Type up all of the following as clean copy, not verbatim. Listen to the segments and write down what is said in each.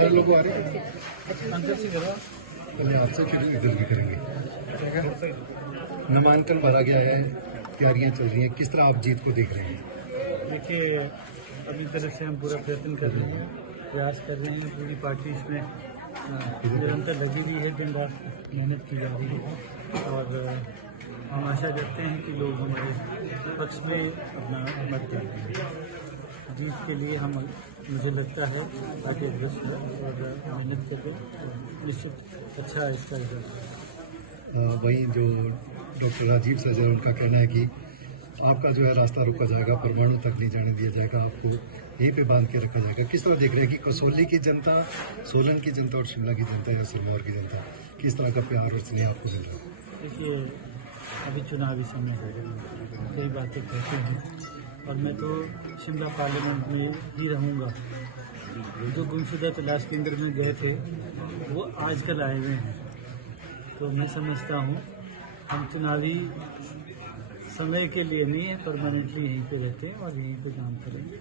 सारे लोग आ रहे हैं पहले आपसे फिर इधर भी करेंगे। नामांकन भरा गया है, तैयारियां चल रही हैं, किस तरह आप जीत को देख रहे हैं? देखिए, अभी तरह से हम पूरा प्रयत्न कर रहे हैं, प्रयास कर रहे हैं। पूरी पार्टी इसमें निरंतर लगी हुई है, दिन रात मेहनत की जा रही है और हम आशा रखते हैं कि लोग हमारे पक्ष में अपना मत देंगे। जीत के लिए हम, मुझे लगता है, ताकि अग्रसर है और मेहनत करें और निश्चित अच्छा इसका रिजल्ट। वहीं जो डॉक्टर राजीव सैजल, उनका कहना है कि आपका जो है रास्ता रोका जाएगा, परमाणु तक नहीं जाने दिया जाएगा, आपको यहीं पे बांध के रखा जाएगा। किस तरह देख रहे हैं कि कसौली की जनता, सोलन की जनता और शिमला की जनता या सिरमौर की जनता, किस तरह का प्यार और स्नेह आपको मिल रहा है? देखिए, अभी चुनावी समय है, कई बातें कहते हैं और मैं तो शिमला पार्लियामेंट में ही रहूँगा। जो गुमशुदा तलाश केंद्र में गए थे वो आजकल आए हुए हैं, तो मैं समझता हूँ हम चुनावी समय के लिए नहीं है, परमानेंटली यहीं पे रहते हैं और यहीं पे काम करेंगे।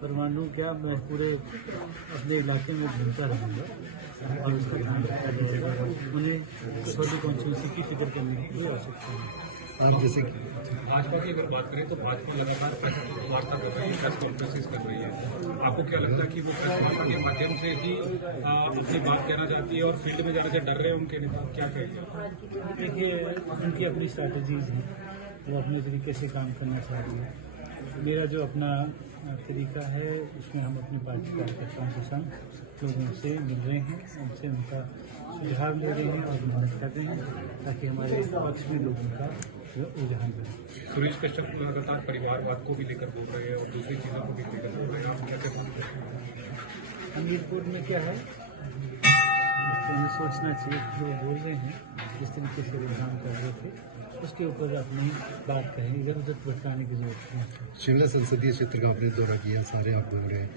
परमाणु क्या, मैं पूरे अपने इलाके में घूमता रहूँगा और उसका ध्यान रखा जाएगा। उन्हें छोटी कॉन्स्टिट्यूंसी की फिक्र करने की आवश्यकता है। आप जैसे कि भाजपा की अगर बात करें तो भाजपा लगातार प्रेस वार्ता कर रही है, प्रेस कॉन्फ्रेंसेस कर रही है। आपको क्या लगता है कि वो प्रेस वार्ता के माध्यम से ही अपनी बात कहना चाहती है और फील्ड में जाने से डर रहे हैं उनके नेता? क्या कहेंगे? देखिए, उनकी अपनी स्ट्रैटेजीज हैं, वो अपने तरीके से काम करना चाह रही है। मेरा जो अपना तरीका है उसमें हम अपनी पार्टी कार्यकर्ताओं के संग लोगों से मिल रहे हैं, उनसे उनका सुझाव ले रहे हैं और मदद कर रहे हैं ताकि हमारे पक्ष में लोगों का रुझान बढ़े। सुरेश कश्यप लगातार परिवारवाद को भी लेकर बोल रहे हैं और दूसरी चीज़ों को भी लेकर बोल रहे हैं, आप कैसे बात करते हैं? हमीरपुर में क्या है, तो हमें सोचना चाहिए कि जो बोल रहे हैं, जिस तरीके से रुझान कर रहे थे, उसके ऊपर अपनी बात करें, इधर उधर भटकाने की जरूरत नहीं। शिमला संसदीय क्षेत्र का आपने दौरा किया, सारे आप बोल रहे हैं,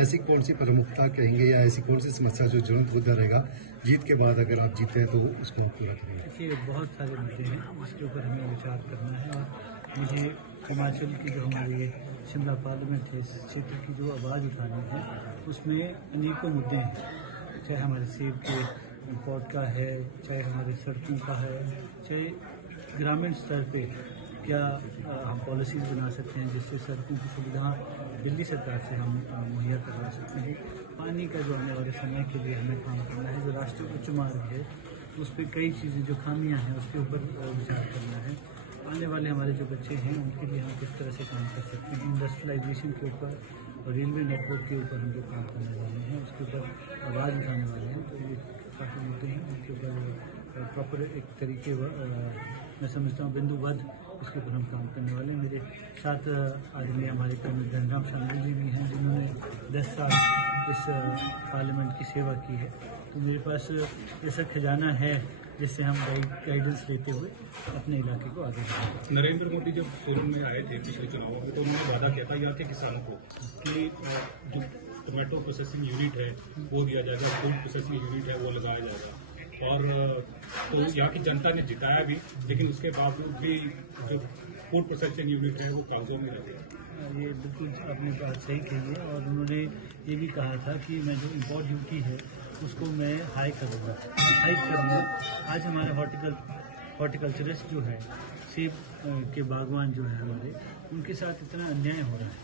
ऐसी कौन सी प्रमुखता कहेंगे या ऐसी कौन सी समस्या जो ज्वलंत मुद्दा रहेगा जीत के बाद, अगर आप जीते हैं तो उसको पूरा करेंगे? देखिए, बहुत सारे मुद्दे हैं जिसके ऊपर हमें विचार करना है और मुझे हिमाचल की जो हमारी शिमला पार्लियामेंट है, इस क्षेत्र की जो आवाज़ उठानी है, उसमें अनेकों मुद्दे हैं। चाहे हमारे सेब के इम्पोर्ट का है, चाहे हमारे सड़कों का है, चाहे ग्रामीण स्तर पे क्या हम पॉलिसीज़ बना सकते हैं जिससे सड़कों की सुविधा दिल्ली सरकार से हम मुहैया करवा सकते हैं। पानी का जो आने वाले समय के लिए हमें काम करना है, जो राष्ट्रीय उच्च मार्ग है उस पर कई चीज़ें जो खामियां हैं उसके ऊपर विचार करना है। आने वाले हमारे जो बच्चे हैं उनके लिए हम किस तरह से काम कर सकते हैं, इंडस्ट्रियलाइजेशन के ऊपर और रेलवे नेटवर्क के ऊपर हम जो काम करने वाले हैं उसके ऊपर आवाज़ उठाने वाले हैं। तो ये काफ़ी मुद्दे हैं, उनके ऊपर प्रॉपर एक तरीके मैं समझता हूँ बिंदुबद्ध उसके ऊपर हम काम करने वाले हैं। मेरे साथ आदमी हमारे कर्नल धनराम शामिल जी भी हैं जिन्होंने 10 साल इस पार्लियामेंट की सेवा की है। तो मेरे पास ऐसा खजाना है जिससे हम गाइडेंस लेते हुए अपने इलाके को आगे बढ़ाएंगे। नरेंद्र मोदी जब सोलन में आए थे पिछले चुनावों में तो उन्होंने वादा किया था यहाँ के किसानों को कि जो टोमेटो प्रोसेसिंग यूनिट है वो दिया जाएगा, फूड प्रोसेसिंग यूनिट है वो लगाया जाएगा। और तो यहाँ की जनता ने जिताया भी, लेकिन उसके बावजूद भी जो फूड प्रोसेसिंग यूनिट है वो कागजों में रह गया। ये बिल्कुल आपने बात सही कही है और उन्होंने ये भी कहा था कि मैं जो इम्पोर्ट ड्यूटी है उसको मैं हाई करूँगा। आज हमारे हॉर्टिकल्चरिस्ट जो है, सेब के बागवान जो है हमारे, उनके साथ इतना अन्याय हो रहा है,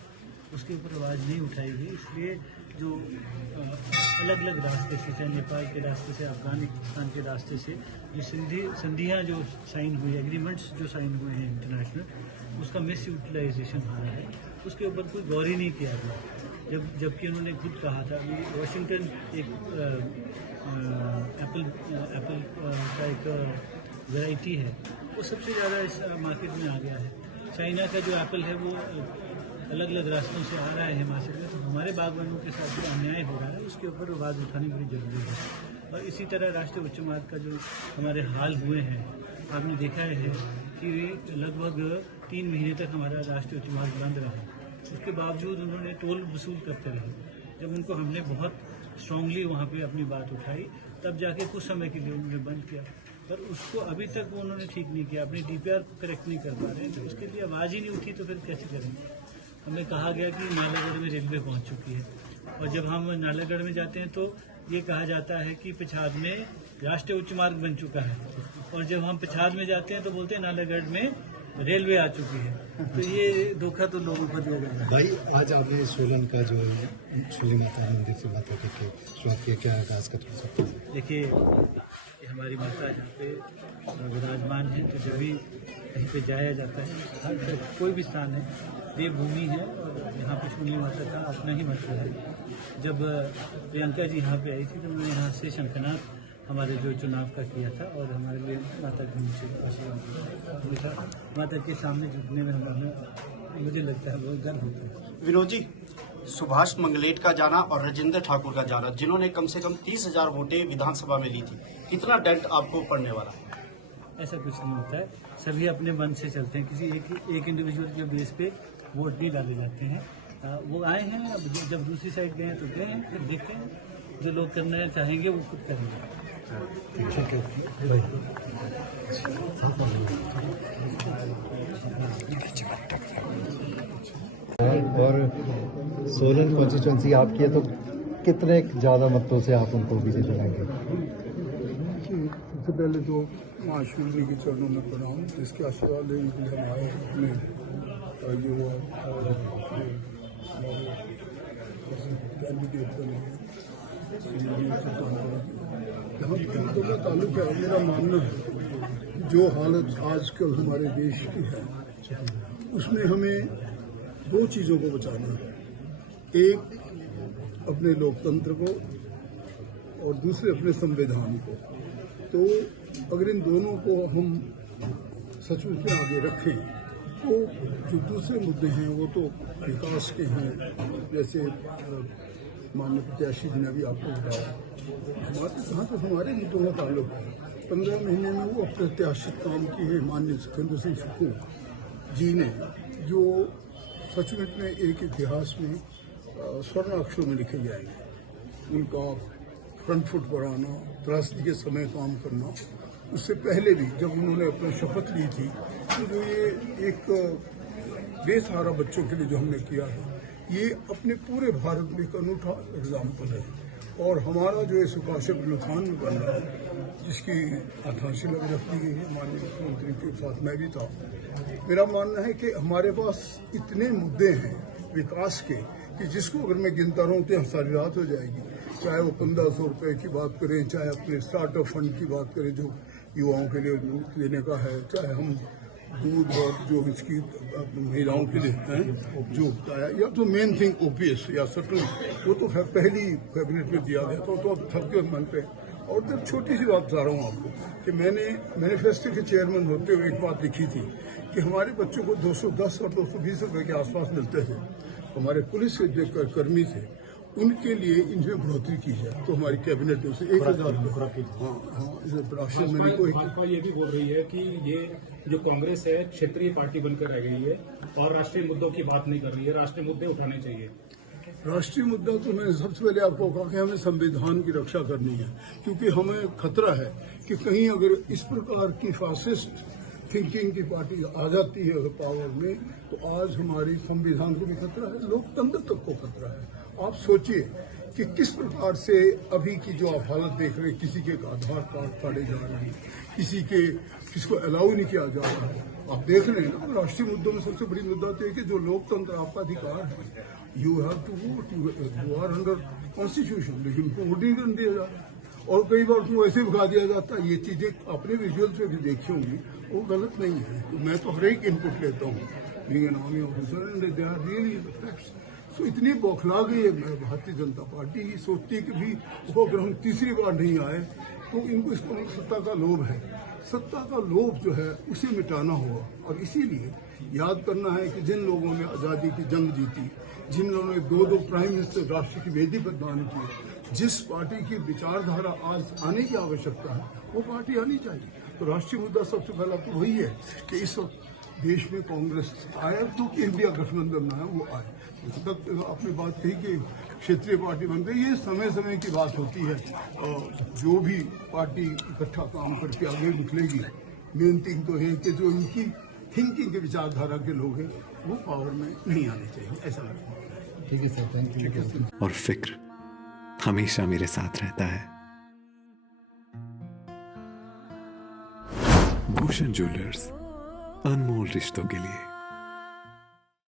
उसके ऊपर आवाज़ नहीं उठाई गई। इसलिए जो अलग अलग रास्ते से, चाहे नेपाल के रास्ते से, अफगानिस्तान के रास्ते से जो संधियाँ जो साइन हुई, एग्रीमेंट्स जो साइन हुए हैं इंटरनेशनल, उसका मिस यूटिलाइजेशन हो रहा है, उसके ऊपर कोई गौर ही नहीं किया गया। जबकि उन्होंने खुद कहा था कि वाशिंगटन एक एप्पल का एक वैरायटी है, वो सबसे ज़्यादा इस मार्केट में आ गया है। चाइना का जो एप्पल है वो अलग अलग रास्तों से आ रहा है हिमाचल में, तो हमारे बागवानों के साथ जो अन्याय हो रहा है उसके ऊपर आवाज़ उठानी बड़ी जरूरी है। और इसी तरह राष्ट्रीय उच्च मार्ग का जो हमारे हाल हुए हैं, आपने देखा है कि लगभग 3 महीने तक हमारा राष्ट्रीय उच्च मार्ग बंद रहा, उसके बावजूद उन्होंने टोल वसूल करते रहे। जब उनको हमने बहुत स्ट्रांगली वहाँ पे अपनी बात उठाई, तब जाके कुछ समय के लिए उन्होंने बंद किया, पर उसको अभी तक वो उन्होंने ठीक नहीं किया, अपनी DPR करेक्ट नहीं कर पा रहे हैं। तो उसके लिए आवाज़ ही नहीं उठी, तो फिर कैसे करेंगे? हमें कहा गया कि नालागढ़ में रेलवे पहुँच चुकी है, और जब हम नालागढ़ में जाते हैं तो ये कहा जाता है कि पछाद में राष्ट्रीय उच्च मार्ग बन चुका है, और जब हम पछाद में जाते हैं तो बोलते हैं नालागढ़ में रेलवे आ चुकी है। तो ये धोखा तो लोगों को दिया जा रहा है। भाई आज आपने सोलन का जो शूली माता मंदिर से माता के शुरुआत किया, क्या आगाज का थोड़ा सा? देखिए, ये हमारी माता यहाँ पे विराजमान है, तो जब भी कहीं पे जाया जाता है, हर कोई भी स्थान है, देवभूमि है, और यहाँ पे शूली माता का अपना ही महत्व है। जब प्रियंका जी यहाँ पे आई थी तो उन्होंने यहाँ से शंखनाद हमारे जो चुनाव का किया था, और हमारे लिए माता के नीचे आशीर्वाद था। माता के सामने झुकने में हमें, मुझे लगता है बहुत गर्व होता है। विनोद जी, सुभाष मंगलेट का जाना और राजेंद्र ठाकुर का जाना, जिन्होंने कम से कम 30,000 वोटें विधानसभा में ली थी, कितना डेंट आपको पड़ने वाला है? ऐसा कुछ नहीं होता है, सभी अपने मन से चलते हैं, किसी एक इंडिविजुअल के बेस पे वोट नहीं डाले जाते हैं। वो आए हैं, अब जब दूसरी साइड गए हैं तो गए हैं, फिर देखते हैं, जो लोग करना चाहेंगे वो खुद करेंगे। और सोलन कॉन्स्टिट्यूंसी आपकी है, तो कितने ज़्यादा मतों से आप उनको विजय दिलाएंगे? सबसे पहले तो माँ शूली के चरणों में प्रणाम, जिसके आशीर्वाद लेने के लिए हम आए अपने युवा कैंडिडेट बने हैं। यहाँ के मुद्दों का ताल्लुक है, मेरा मानना है जो हालत आजकल हमारे देश की है उसमें हमें दो चीज़ों को बचाना है, एक अपने लोकतंत्र को और दूसरे अपने संविधान को। तो अगर इन दोनों को हम सचमुच में आगे रखें तो जो दूसरे मुद्दे हैं वो तो विकास के हैं, जैसे माननीय प्रत्याशी जी ने भी आपको बताया, हमारे जहाँ तक हमारे मुद्दों का ताल्लुक है, 15 महीने में वो अप्रत्याशित काम किए हैं माननीय सुखविंदर सिंह सुक्खू जी ने, जो सचमुच में एक इतिहास में स्वर्ण अक्षरों में लिखे जाएंगे। उनका फ्रंट फुट पर आना, त्रासदी के समय काम करना, उससे पहले भी जब उन्होंने अपना शपथ ली थी तो जो ये एक बेसहारा बच्चों के लिए जो हमने किया है, ये अपने पूरे भारत में एक अनूठा एग्जाम्पल है। और हमारा जो ये सुभाष लुथान में बन रहा है, जिसकी आधारशिला रख दी गई है, माननीय मुख्यमंत्री के साथ मैं भी था। मेरा मानना है कि हमारे पास इतने मुद्दे हैं विकास के कि जिसको अगर मैं गिनता रहूँ तो सारी रात हो जाएगी। चाहे वो 1500 रुपये की बात करें, चाहे अपने स्टार्टअप फंड की बात करें जो युवाओं के लिए देने का है, चाहे हम दूध और जो इसकी महिलाओं के लिए हैं जो बताया, या तो मेन थिंग ओपीएस या सटल, वो तो पहली कैबिनेट में दिया गया तो अब सबके मन पे। और जब छोटी सी बात बता रहा हूँ आपको कि मैंने मैनिफेस्टो के चेयरमैन होते हुए एक बात लिखी थी कि हमारे बच्चों को 210 और 220 रुपये के आसपास मिलते थे, हमारे पुलिस के जो कर्मी थे उनके लिए इनमें बढ़ोतरी की जाए। तो हमारी कैबिनेट में से 1000 राशन मैंने को भाजपा ये भी बोल रही है कि ये जो कांग्रेस है क्षेत्रीय पार्टी बनकर रह गई है और राष्ट्रीय मुद्दों की बात नहीं कर रही है, राष्ट्रीय मुद्दे उठाने चाहिए। राष्ट्रीय मुद्दा तो मैंने सबसे पहले आपको कहा कि हमें संविधान की रक्षा करनी है, क्योंकि हमें खतरा है कि कहीं अगर इस प्रकार की फासिस्ट थिंकिंग की पार्टी आ जाती है अगर पावर में, तो आज हमारी संविधान को भी खतरा है, लोकतंत्र तक को खतरा है। आप सोचिए कि किस प्रकार से अभी की जो आप हालत देख रहे हैं, किसी के आधार कार्ड फाड़े जा रहे हैं, किसको अलाउ नहीं किया जा रहा है। आप देख रहे हैं ना, राष्ट्रीय मुद्दों में सबसे बड़ी मुद्दा तो है कि जो लोकतंत्र आपका अधिकार है, you have to vote, you are under constitution, लेकिन उनको वोट नहीं करने दिया जा रहा है। और कई बार उनको ऐसे भगा दिया जाता है। ये चीजें अपने विजुअल्स में भी देखी होंगी, वो गलत नहीं है। तो मैं तो हर एक इनपुट लेता हूँ being an army officer, and they are really the facts. So इतनी बौखला गई है भारतीय जनता पार्टी, ये सोचती है कि भी वो अगर हम तीसरी बार नहीं आए तो इनको इसको सत्ता का लोभ है। सत्ता का लोभ जो है उसे मिटाना होगा, और इसीलिए याद करना है कि जिन लोगों ने आज़ादी की जंग जीती, जिन लोगों ने 2 प्राइम मिनिस्टर राष्ट्र की वेदी पर दान किए, जिस पार्टी की विचारधारा आज आने की आवश्यकता है वो पार्टी आनी चाहिए। तो राष्ट्रीय मुद्दा सबसे पहला तो वही है कि इस वक्त देश में कांग्रेस आया तो इंडिया गठबंधन ना है, वो आए। जब तक आपने बात कही कि क्षेत्रीय पार्टी बन गई, ये समय समय की बात होती है। जो भी पार्टी इकट्ठा काम करके आगे निकलेगी, मेन थिंग तो है कि जो इनकी थिंकिंग के विचारधारा के लोग हैं वो पावर में नहीं आने चाहिए, ऐसा लगता है। ठीक है सर, थैंक यू। और फिक्र हमेशा मेरे साथ रहता है। भूषण ज्वेलर्स, अनमोल रिश्तों के लिए।